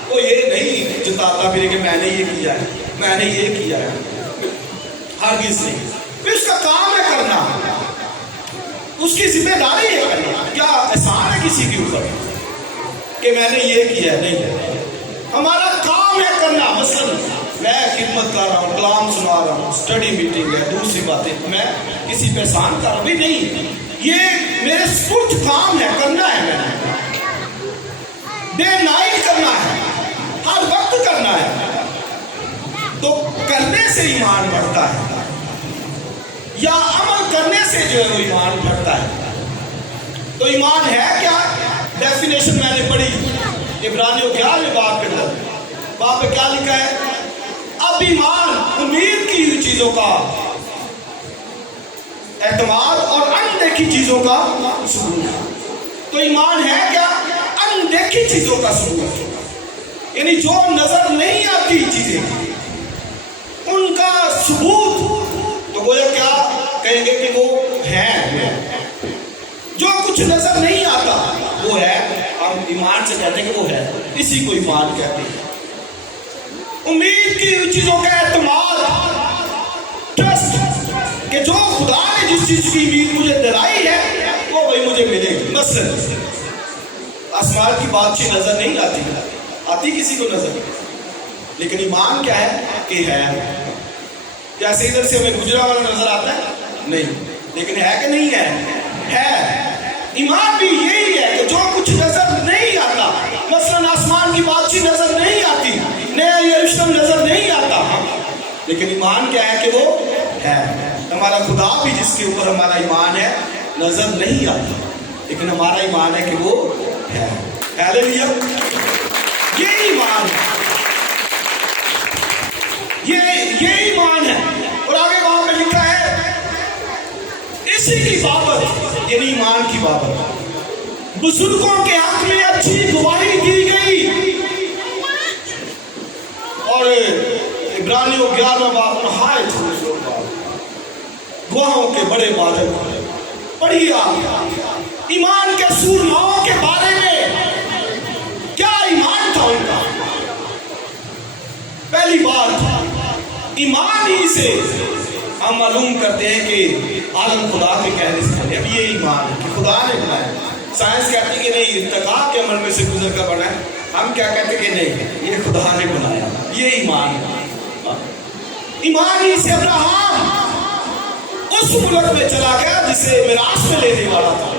وہ یہ نہیں جتاتا پھر کہ میں نے یہ کیا ہے، میں نے یہ کیا ہے، ہرگز نہیں۔ پھر اس کا کام ہے کرنا، اس کی ذمہ داری ہے کرنا۔ کیا احسان ہے کسی کے اوپر کہ میں نے یہ کیا ہے؟ نہیں، ہمارا کام ہے کرنا۔ مثلا میں خدمت کر رہا ہوں، کلام سنا رہا ہوں، اسٹڈی میٹنگ ہے، دوسری باتیں، میں کسی پہ احسان کر رہا ہوں بھی نہیں، یہ میرے سپرد کام ہے، کرنا ہے، میں نے ڈے نائٹ کرنا ہے، ہر وقت کرنا ہے۔ تو کرنے سے ایمان بڑھتا ہے، یا عمل کرنے سے جو ہے وہ ایمان بڑھتا ہے۔ تو ایمان ہے کیا؟ ڈیفینیشن میں نے پڑھی عبرانیوں 11 باب کے اندر، وہاں پہ کیا لکھا ہے؟ اب ایمان امید کی ہوئی چیزوں کا اعتماد اور اندیکھی چیزوں کا ثبوت۔ تو ایمان ہے کیا؟ اندیکھی چیزوں کا ثبوت، یعنی جو نظر نہیں آتی چیزیں ان کا ثبوت۔ تو گویا کیا کہیں گے کہ وہ ہے، جو کچھ نظر نہیں آتا وہ ہے، ہم ایمان سے کہتے ہیں کہ وہ ہے، اسی کو ایمان کہتے ہیں۔ امید کی ہوئی چیزوں کا اعتماد، ٹرسٹ، کہ جو خدا نے جس چیز کی امید مجھے دلائی ہے وہ وہی مجھے ملے گی۔ مثلا آسمان کی بادشاہی نظر نہیں آتی، آتی کسی کو نظر، لیکن ایمان کیا ہے کہ ہے۔ جیسے ادھر سے ہمیں گجرا والا نظر آتا ہے نہیں، لیکن ہے کہ نہیں ہے۔ ایمان بھی یہی ہے کہ جو کچھ نظر نہیں آتا، مثلا آسمان کی بادشاہی نظر نہیں آتی، نیا یروشلم نظر نہیں آتا، لیکن ایمان کیا ہے کہ وہ ہے۔ ہمارا خدا بھی جس کے اوپر ہمارا ایمان ہے نظر نہیں آتا، لیکن ہمارا ایمان ہے کہ وہ ہے. ہاللیلویا. یہ ایمان ہے, یہ ایمان ہے. اور آگے وہاں پہ لکھا ہے اسی کی بابت, یعنی ایمان کی بابت بزرگوں کے حق میں اچھی گواہی دی گئی. اور عبرانیوں 11 باب نہایت خوبصورت باب, گواہوں کے بڑے بادل. پڑھیے آپ ایمان کے سورماؤں کے بارے میں کیا ایمان تھا ان کا. پہلی بات ایمان ہی سے ہم معلوم کرتے ہیں کہ عالم خدا کے کہنے سے بنے. اب یہ ایمان ہے کہ خدا نے بنایا. سائنس کہتی ہے کہ نہیں ارتقاء کے عمل میں سے گزر کر بنا ہے, ہم کیا کہتے ہیں کہ نہیں یہ خدا نے بنایا. یہ ایمان ہے. ایمان ہی سے ابراہیم اس ملک میں چلا گیا جسے میراث میں لینے والا تھا.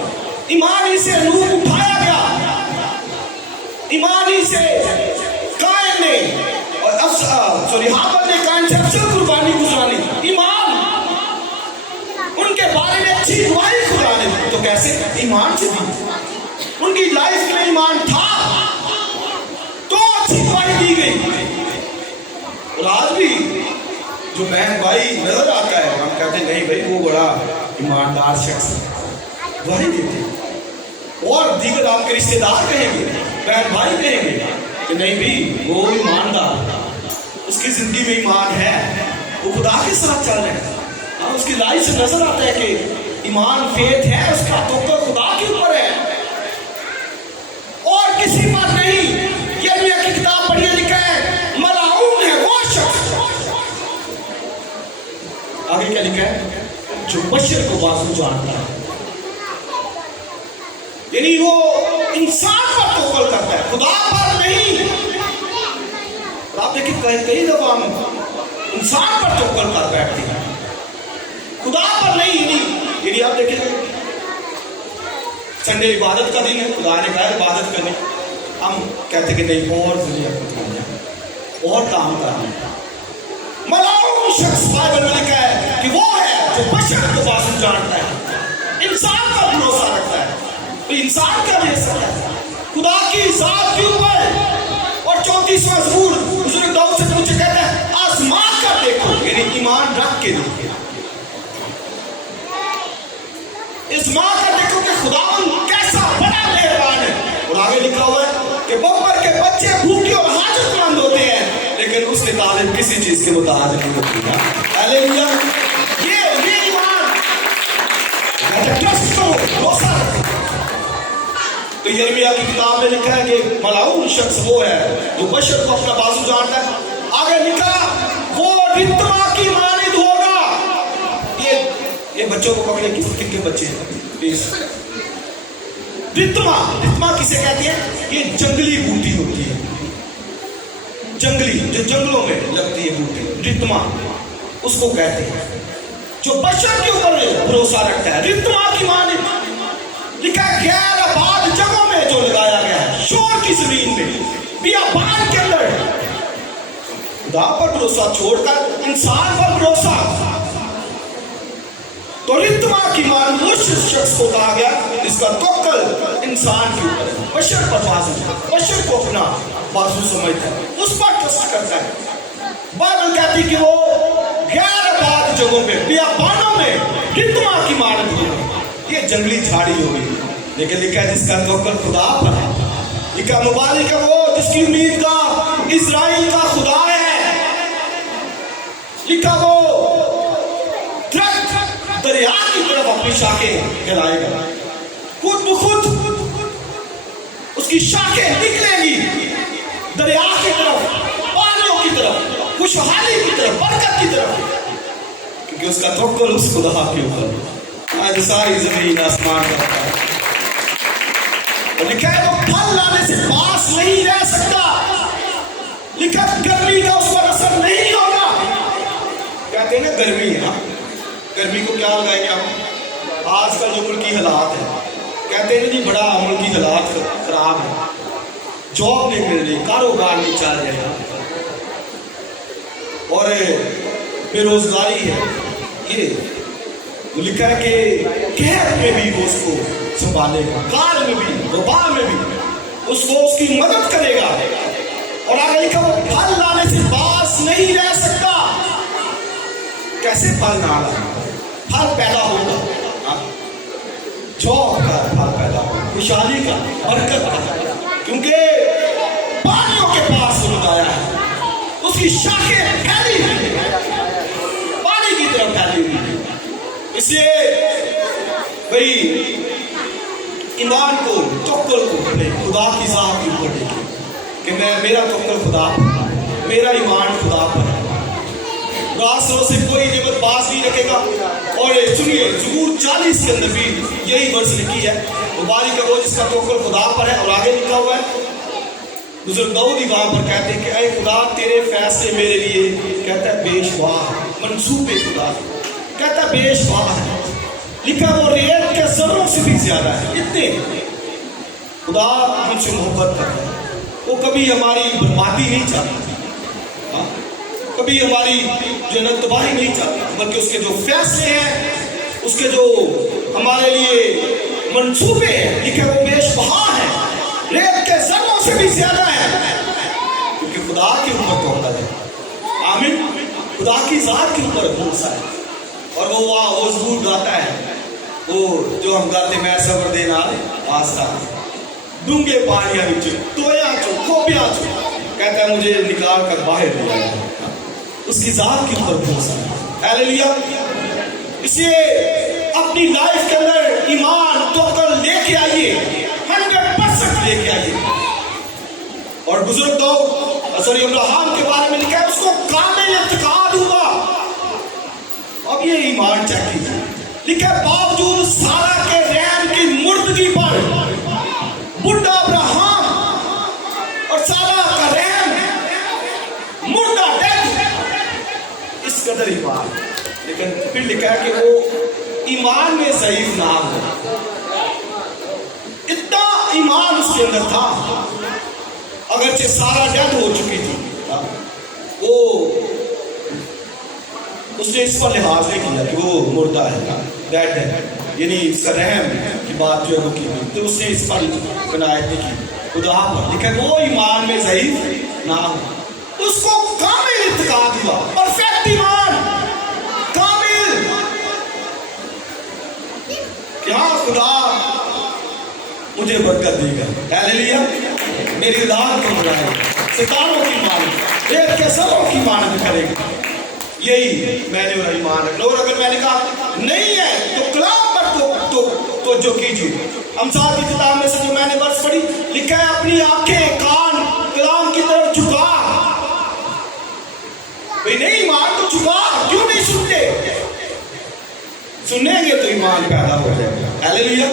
ایمان ہی سے نوح اٹھایا گیا. ایمان ہی سے قائن نے اور حابل نے قائن سے افضل قربانی گزرانی. ایمان, ان کے بارے میں اچھی گواہی خدا نے دی. تو کیسے ایمان سے دی؟ ان کی لائف میں ایمان تھا تو اچھی گواہی دی گئی. اور آج بھی جو بہن بھائی نظر آتا ہے ہم کہتے ہیں نہیں بھائی وہ بڑا ایماندار شخص ہے, گواہی دیتے. اور دیگر آپ کے رشتے دار کہیں گے, بہن بھائی کہیں گے کہ نہیں بھائی وہ ایماندار, اس کی زندگی میں ایمان ہے, وہ خدا کے ساتھ چل رہے ہیں. اس کی لائف سے نظر آتا ہے کہ ایمان فیتھ ہے اس کا, توقع خدا کے اوپر ہے اور کسی پر نہیں. یرمیہ کی کتاب پڑھیے, لکھا ہے ملعون ہے وہ شخص. آگے کیا لکھا ہے؟ جو بشر کو بازو جانتا ہے, یعنی وہ انسان پر توکل کرتا ہے, خدا پر نہیں. اور آپ دیکھیں کئی دفعہ ہم انسان پر توکل کر بیٹھتے ہیں, خدا پر نہیں. یعنی آپ دیکھیں سنڈے عبادت کا دن ہے, خدا نے کہا عبادت کرنے, ہم کہتے کہ نہیں اور دنیا اور کام کرنا. ملعون شخص بائبل میں لکھا ہے کہ وہ ہے جو بشر کو بازو جانتا ہے, انسان پر بھروسہ رکھتا ہے. تو انسان کیا دے سکتا ہے خدا کی ذات کے اوپر. اور 34واں زبور بزرگ داؤد سے پوچھے, کہتا ہے آزما کر دیکھو, یعنی ایمان رکھ کے دیکھو, آزما کر دیکھو کہ خدا کیسا بڑا مہربان ہے. اور آگے لکھا ہوا ہے کہ ببر کے بچے بھوکے اور حاجت مند ہوتے ہیں لیکن اس کے طالب کسی چیز کے محتاج نہیں ہوتی. ہاللیلویا. یہ ایمان ٹرسٹ کرو, بھروسہ رکھو. تو یرمیہ کی کتاب میں لکھا ہے کہ ملعون شخص وہ ہے جو بشر کو اپنا بازو جانتا ہے. آگے لکھا وہ رتما کی مانند ہوگا. یہ بچوں کو پکڑے, کن کے بچے ہیں پلیز. رتما کسے کہتے ہیں؟ یہ جنگلی بوٹی ہوتی ہے, جنگلی جو جنگلوں میں لگتی ہے بوٹی, رتما اس کو کہتے ہیں. جو بشر کے اوپر بھروسہ رکھتا ہے, رتما کی مانند. لکھا ہے غیر آباد جگہوں میں جو لگایا گیا ہے, شور کی زمین میں, بیابان کے اندر. خدا پر بھروسہ چھوڑ کر انسان پر بھروسہ. تو رتما کی مانند وہ شخص کو کہا گیا جس کا توکل انسان کے اوپر ہے, بشر پر بازو, بشر کو اپنا بازو سمجھتا ہے, اس پر ٹرسٹ کرتا ہے. بائبل کہتی کہ وہ غیر آباد جگہوں پہ, بیابانوں میں رتما کی مانند ہے. یہ جنگلی جھاڑی ہوگی, لیکن لکھا ہے جس کا توکل خدا پر ہے. لکھا مبارک ہے وہ جس کی امید کا اسرائیل کا خدا ہے. لکھا وہ درخت دریا کی طرف اپنی شاخیں پھیلائے گا, خود بخود اس کی شاخیں نکلیں گی دریا کی طرف, پانیوں کی طرف, خوشحالی کی طرف, برکت کی طرف, کیونکہ اس کا توکل اس خدا کے اوپر. آج ساری زمین آسمان کرتا ہے. اور لکھا ہے وہ پھل لانے سے پاس نہیں رہ سکتا. لکھا گرمی کا اس پر اثر نہیں ہوگا. کہتے ہیں نا گرمی ہے, گرمی کو کیا لگائیں گے آپ؟ آج کل جو ملکی حالات ہیں, کہتے ہیں جی بڑا ملکی حالات خراب ہے, جاب نہیں مل رہی, کاروبار نہیں چل رہا, اور بے روزگاری ہے. یہ تو لکھا ہے کہ قحط میں بھی وہ اس کو سنبھالے گا، کال میں بھی، وبا میں بھی اس کو اس کی مدد کرے گا. اور آگے لکھا وہ پھل لانے سے باز نہیں رہ سکتا. کیسے پھل نہ لا؟ پھل پیدا ہوگا، جوب کا پھل پیدا ہوگا، خوشحالی کا، برکت کا، کیونکہ پانیوں کے پاس وہ لگایا ہے. اس کی شاخیں پھیلی ہوئی ہیں، پانی کی طرف پھیلی ہوئی ہیں. اس لیے بھائی ایمان کو، توکل کو اپنے خدا کی ذات کے اوپر دیکھیں کہ میرا توکل خدا پر، میرا ایمان خدا پر ہے. راسوں سے کوئی نعمت باز نہیں رکھے گا. اور سنیے زبور 40 کے اندر بھی یہی ورس لکھی ہے، مبارک ہے وہ جس کا توکل خدا پر ہے. اور آگے لکھا ہوا ہے، بزرگ داؤد وہاں پر کہتے ہیں کہ اے خدا تیرے فیصلے میرے لیے کہتا ہے بے شمار، منصوبے خدا کہتا ہے بے شمار ہے. لکھا وہ ریت کے ذروں سے بھی زیادہ ہے. اتنے خدا ہم سے محبت کرتا ہے. وہ کبھی ہماری بربادی نہیں چاہتا، کبھی ہماری جنت تباہی نہیں چاہتا، بلکہ اس کے جو فیصلے ہیں، اس کے جو ہمارے لیے منصوبے ہیں، لکھا وہ بے شمار ہیں، ریت کے ذروں سے بھی زیادہ ہے. کیونکہ خدا کے اوپر توکل ہے. آمین. خدا کی ذات کے اوپر بھروسہ ہے. اور وہ زبور گاتا ہے، وہ جو ہم گاتے میں صبر دینا آستا ڈونگے پانیاں وچ تویاں چو کھوپیاں چو، کہتا ہے مجھے نکال کر باہر لے آیا. اس کی ذات کے اوپر بھروسہ ہے. ہیلیلویا. اس لیے اپنی لائف کے اندر ایمان توکل لے کے آئیے، 100% لے کے آئیے. اور بزرگ داؤد ابراہیم کے بارے میں لکھا ہے اس کو کامل اعتقاد ہوا. اب یہ ایمان چیک کیجیے. لکھا ہے باوجود سارا کے رحم کی مردگی پر بڈھا ابراہیم اور سارا کا رحم مردہ ڈیتھ، اس قدر ایمان. لیکن پھر لکھا ہے کہ وہ ایمان میں ضعیف نہ ہو. اتنا ایمان اس کے اندر تھا، اگرچہ سارا ڈیتھ ہو چکی تھی، وہ اس نے اس پر لحاظ نہیں کیا کہ وہ مردہ ہے، ڈیڈ ہے، یعنی اس کا رحم کی بات جو ہے وہ کی، تو اس نے اس پر قناعت نہیں کی خدا پر. لیکن وہ ایمان میں ضعیف نہ ہو. اس کو کامل اعتقاد ہوا، پرفیکٹ ایمان، کامل کہ ہاں خدا مجھے برکت دے گا. ہیلیلویا. میری اولاد کو بڑھائے گا، ستاروں کی مانند، ریت کے ذروں کی مانند کرے گا. یہی میں نے اور ایمان رکھنا. اور اگر میں نے کہا نہیں ہے تو کلام پر توجہ کیجیے. امثال کی کتاب میں سے جو میں نے برس پڑھی، لکھا ہے اپنی آنکھیں کان کلام کی طرف جھکا. بھئی نہیں ایمان تو جھکا، کیوں نہیں سنتے؟ سنیں گے تو ایمان پیدا ہو جائے گا. ہیلیلویا.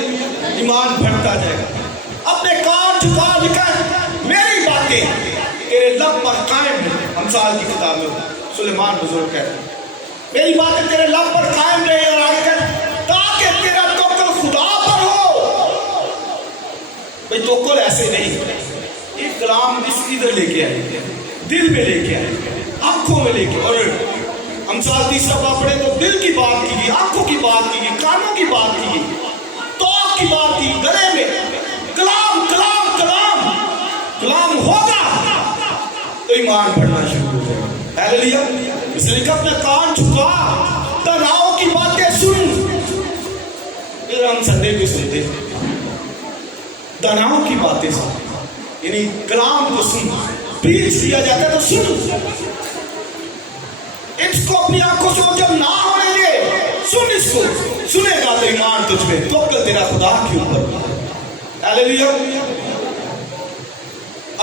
ایمان بڑھتا جائے گا. اپنے کان جھکا. لکھا ہے میری باتیں تیرے لب پر قائم ہیں. امثال کی کتاب میں سلیمان بزرگ کہتے ہیں میری باتیں تیرے لب پر قائم رہے، اور آگے کہتے تاکہ تیرا توکل خدا پر ہو. بھئی توکل ایسے نہیں، ایک کلام اس ادھر لے کے آئے، دل میں لے کے آئے، آنکھوں میں لے کے. اور امثال 3 پڑھے تو دل کی بات کی گئی، آنکھوں کی بات کی گئی، کانوں کی بات کی گئی، توق کی بات کی، گلے میں کلام کلام کلام کلام ہوگا تو ایمان بڑھنا شروع ہو جائے گا. ہیلیلویا. اس لیے اپنا کان جھکا، تناؤ کی باتیں سن. پھر ہم سنڈے بھی سنتے تناؤ کی باتیں سن، یعنی کلام کو سن. پریچ کیا جاتا ہے تو سن. اس کو اپنی آنکھوں سے جب نہ ہونے دے، سن اس کو. سنے گا تو ایمان تجھ میں، توکل تیرا خدا کے اوپر. ہیلیلویا.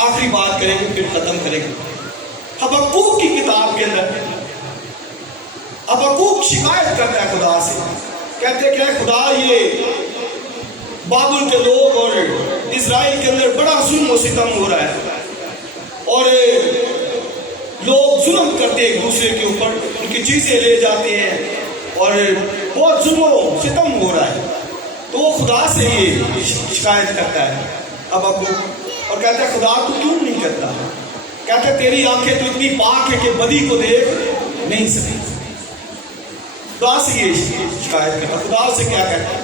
آخری بات کریں گے پھر ختم کریں گے. حبقوق کی کتاب کے اندر حبقوق شکایت کرتا ہے خدا سے. کہتے ہیں کہ خدا یہ بابل کے لوگ اور اسرائیل کے اندر بڑا ظلم و ستم ہو رہا ہے، اور لوگ ظلم کرتے ایک دوسرے کے اوپر، ان کی چیزیں لے جاتے ہیں، اور بہت ظلم و ستم ہو رہا ہے. تو وہ خدا سے یہ شکایت کرتا ہے حبقوق، اور کہتا ہے خدا تو کیوں نہیں کرتا؟ کہتا ہے تیری آنکھیں تو اتنی پاک ہے کہ بدی کو دیکھ نہیں سکتی. خدا سے یہ شکایت کرتا، خدا سے کیا کہتا ہے؟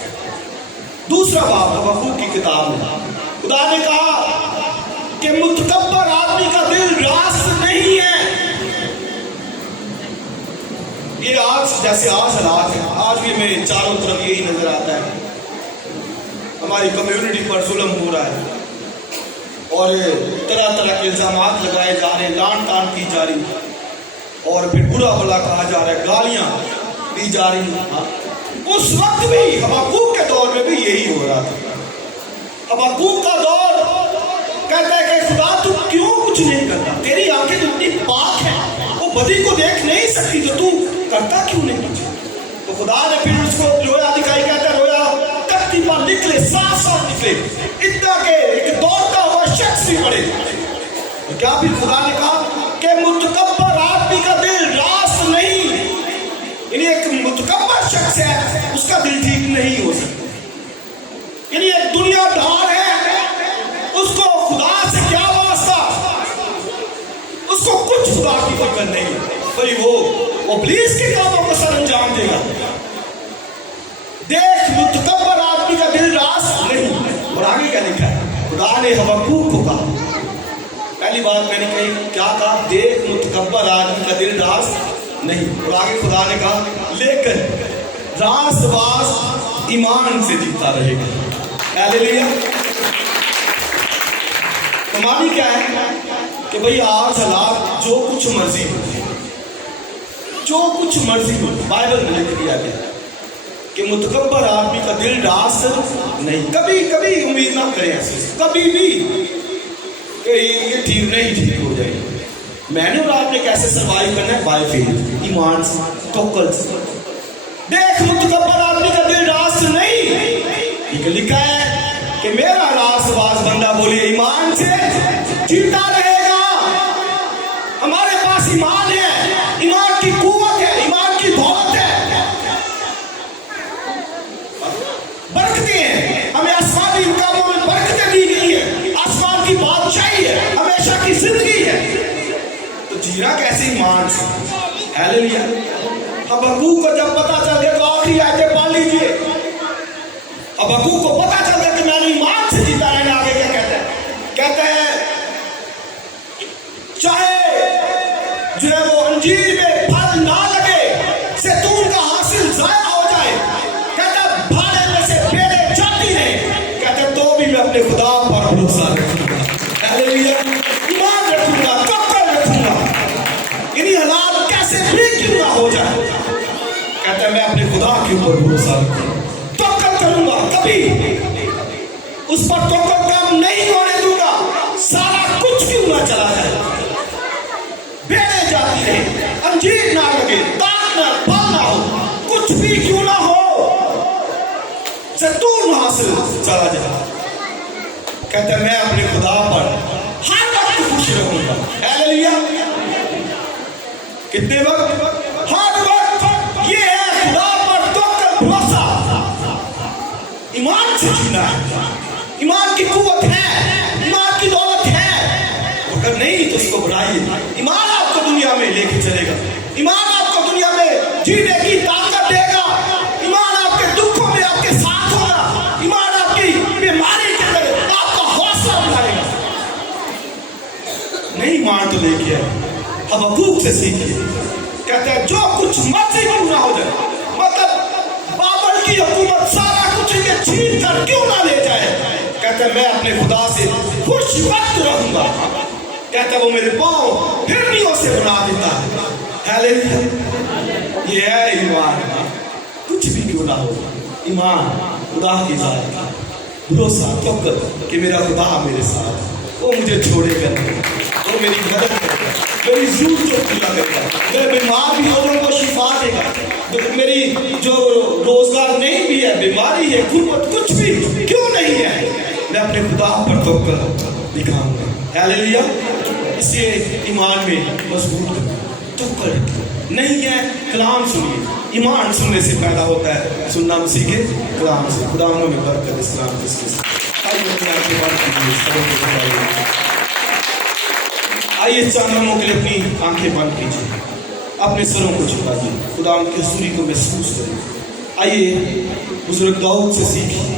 دوسرا باب حبقوق کی کتاب میں خدا نے کہا کہ متکبر آدمی کا دل راست نہیں ہے. یہ آج جیسے آج حالات ہیں، آج بھی ہمیں چاروں طرف یہی نظر آتا ہے. ہماری کمیونٹی پر ظلم ہو رہا ہے اور طرح طرح کے الزامات لگائے جا رہے ہیں، لان تان کی جا رہی ہے اور پھر برا بھلا کہا جا رہا ہے، گالیاں دی جا رہی ہیں. اس وقت بھی حبقوق کے دور میں بھی یہی ہو رہا تھا. حبقوق کا دور کہتا ہے کہ خدا تو کیوں کچھ نہیں کرتا؟ تیری آنکھیں تو اتنی پاک ہیں، وہ بدی کو دیکھ نہیں سکتی، تو کرتا کیوں نہیں کچھ؟ تو خدا نے پھر اس کو رویا دکھائی، کہتا ہے رویا تختی پر نکلے، صاف صاف نکلے، اتنا کہ ایک دوڑتا ہوا شخص بھی پڑے. کیا پھر خدا نے کہا کہ متکبر آدمی کا دل راست نہیں، یعنی ایک متکبر شخص ہے اس کا دل ٹھیک نہیں ہو سکتا. یعنی ایک دنیا دار ہے، اس کو خدا سے کیا واسطہ، اس کو کچھ خدا کی فکر نہیں، بھئی وہ ابلیس کے کاموں کو سر انجام دے گا. دیکھ متکبر آدمی کا دل راست نہیں. اور آگے کیا لکھا ہے؟ خدا نے حبقوق کو کہا، پہلی بات میں نے کہی کیا کہا؟ دیکھ متکبر آدمی کا دل راست نہیں. اور آگے خدا نے کہا لیکن راست باز ایمان سے جیتا رہے گا. ہاللیلویا. ہماری کیا ہے کہ بھئی آج حالات جو کچھ مرضی ہو، جو کچھ مرضی ہو، بائبل میں لکھ دیا گیا کہ متکبر آدمی کا دل راست نہیں. کبھی کبھی امید نہ کریں ایسے، کبھی بھی کہ یہ ٹھیک نہیں، ٹھیک ہو جائے گا. میں نے اور آپ نے کیسے سروائیو کرنا ہے؟ بائی فیتھ، ایمان سے، توکل سے. دیکھ متکبر آدمی کا دل راست نہیں. یہ لکھا ہے کہ میرا راست باز بندہ بولے ایمان سے جیتا رہے گا. ہمارے پاس ایمان ہے، ایمان کی قوت ہے، ایمان کی دولت ہے، برکتیں ہیں. ہمیں آسمانی کاموں میں برکتیں دی گئی ہیں، آسمان کی بادشاہی ہے، ہمیشہ کی زندگی ہے. تو جینا کیسے؟ ایمان سے. ہاللیلویا. حبقوق کو جب پتا چل گیا تو آخری آیتیں پڑھ لیجیے. حبقوق کو پتا چل گیا کہ میں نے ایمان سے جیتا رہنا. آگے کیا کہتا ہے؟ کہتا ہے چاہے جو ہے وہ انجیر میں پھل نہ لگے، زیتون کا حاصل ضائع ہو جائے، کہتا ہے بھاڑے میں سے بیلیں جاتی رہیں، کہتا ہے تو بھی میں اپنے خدا پر بھروسہ رکھوں گا. ہاللیلویا. ایمان رکھوں گا، توکل رکھوں گا. یعنی حالات کیسے بھی کیوں نہ ہو جائے، کہتا ہے میں اپنے خدا کے اوپر بھروسہ رکھوں گا، توکل کروں گا، کبھی اس پر توکل کم نہیں ہونے دوں گا. سارا کچھ کیوں نہ چلا جائے، بیلیں جاتی رہے، انجیر نہ لگے، دان نہ، پھل نہ ہو، کچھ بھی کیوں نہ ہو، زیتون حاصل چلا جائے، کہتا ہے میں اپنے خدا پر ہر وقت خوش رہوں گا. ہاللیلویا. کتنے وقت؟ ہر وقت. یہ ہے خدا پر توکل، بھروسہ. ایمان سے جینا ہے. ایمان کی قوت ہے، ایمان کی دولت ہے. اگر نہیں تو اس کو بڑھائیے. ایمان آپ کو دنیا میں لے کے چلے گا، ایمان آپ کو دنیا میں جینے کی طاقت دے گا. ایمان آپ کے دکھوں میں آپ کے ساتھ ہوگا. ایمان آپ کی بیماری کے اندر آپ کا حوصلہ بڑھائے گا. نہیں ایمان تو لے کے آئے. حبقوق سے سیکھیے. کہتے ہیں جو کچھ مرضی کیوں نہ ہو جائے، مطلب بابل کی حکومت سارا کچھ چھین کر کیوں نہ لے جائے، کہتے ہیں میں اپنے خدا سے خوش وقت رہوں گا. کہتے ہیں وہ میرے پاؤں ہرنیوں سے بنا دیتا ہے. ہاللیلویا. یہ ہے ایمان. کچھ بھی کیوں نہ ہو، ایمان خدا کی ذات کا بھروسہ، توکل کہ میرا خدا میرے ساتھ، وہ مجھے چھوڑے گا نہیں، وہ میری مدد کرے گا، میری ضرورت کو پورا کرے گا. میں بیمار بھی ہوں تو ان کو شفا دے گا. میری جو روزگار نہیں بھی ہے، بیماری ہے، غربت، کچھ بھی کیوں نہیں ہے، میں اپنے خدا پر توکل دکھاؤں گا. ہاللیلویا. اسے ایمان میں مضبوط توکل نہیں ہے. کلام سنیے. ایمان سننے سے پیدا ہوتا ہے، سننا مسیح کے کلام سے. خدا میں برکت اسلام جس کے ساتھ. آئیے چند لمحوں کے لیے اپنی آنکھیں بند کیجیے. اپنے سروں کو جھکائیے، خدا ان کی حضوری کو محسوس کریں۔ آئیے بزرگ داؤد سے سیکھیں